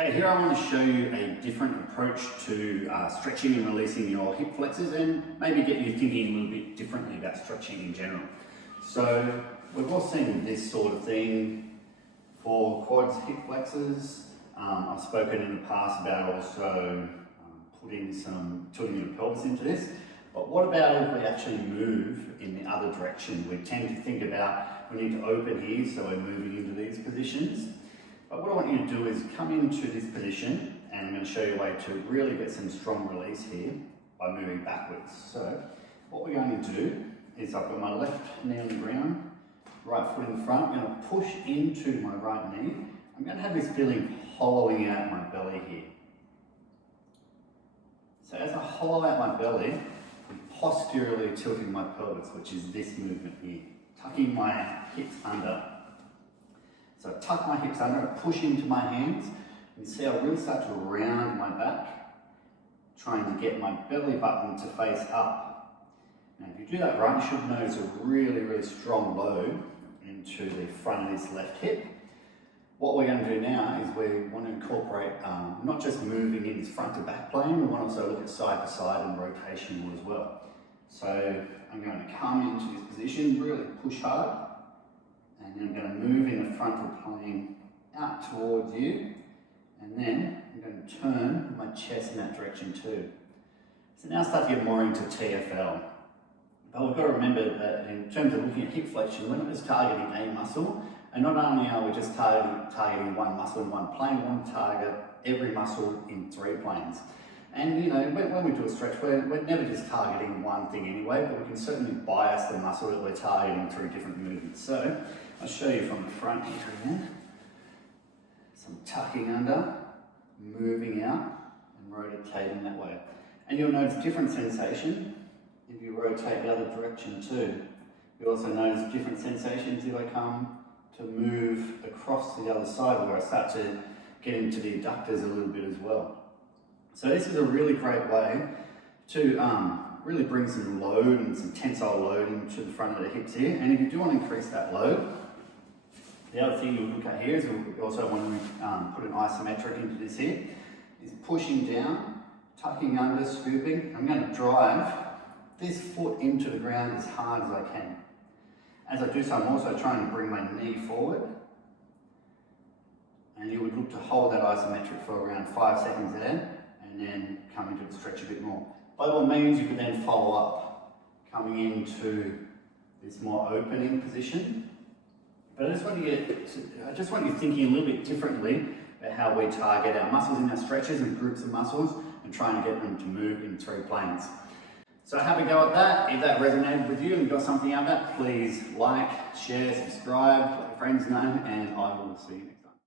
Okay, here I want to show you a different approach to stretching and releasing your hip flexors, and maybe get you thinking a little bit differently about stretching in general. So we've all seen this sort of thing for quads, hip flexors. I've spoken in the past about also putting some tilting of the pelvis into this. But what about if we actually move in the other direction? We tend to think about we need to open here, so we're moving into these positions. But what I want you to do is come into this position, and I'm going to show you a way to really get some strong release here by moving backwards. So what we're going to do is I've got my left knee on the ground, right foot in front. I'm going to push into my right knee. I'm going to have this feeling hollowing out my belly here. So as I hollow out my belly, I'm posteriorly tilting my pelvis, which is this movement here, tucking my hips under. So I tuck my hips under, I push into my hands, and see I really start to round my back, trying to get my belly button to face up. Now if you do that right, you should notice a really, really strong load into the front of this left hip. What we're going to do now is we want to incorporate not just moving in this front to back plane, we want to also look at side to side and rotational as well. So I'm going to come into this position, really push hard, and then I'm going to move in the frontal plane out towards you, and then I'm going to turn my chest in that direction too. So now start to get more into TFL. But we've got to remember that in terms of looking at hip flexion, we're not just targeting a muscle, and not only are we just targeting one muscle in one plane, we want to target every muscle in 3 planes. And you know, when we do a stretch, we're never just targeting one thing anyway, but we can certainly bias the muscle that we're targeting through different movements. So I'll show you from the front here again. Some tucking under, moving out, and rotating that way. And you'll notice different sensation if you rotate the other direction too. You also notice different sensations if I come to move across to the other side, where I start to get into the adductors a little bit as well. So this is a really great way to really bring some load and some tensile load into the front of the hips here. And if you do want to increase that load, the other thing you'll look at here is we also want to put an isometric into this here, is pushing down, tucking under, scooping. I'm going to drive this foot into the ground as hard as I can. As I do so, I'm also trying to bring my knee forward. And you would look to hold that isometric for around 5 seconds there, and then come into the stretch a bit more. By all means, you could then follow up, coming into this more opening position. But I just want you thinking a little bit differently about how we target our muscles in our stretches and groups of muscles, and trying to get them to move in 3 planes. So have a go at that. If that resonated with you and you got something out of that, please like, share, subscribe, let your friends know, and I will see you next time.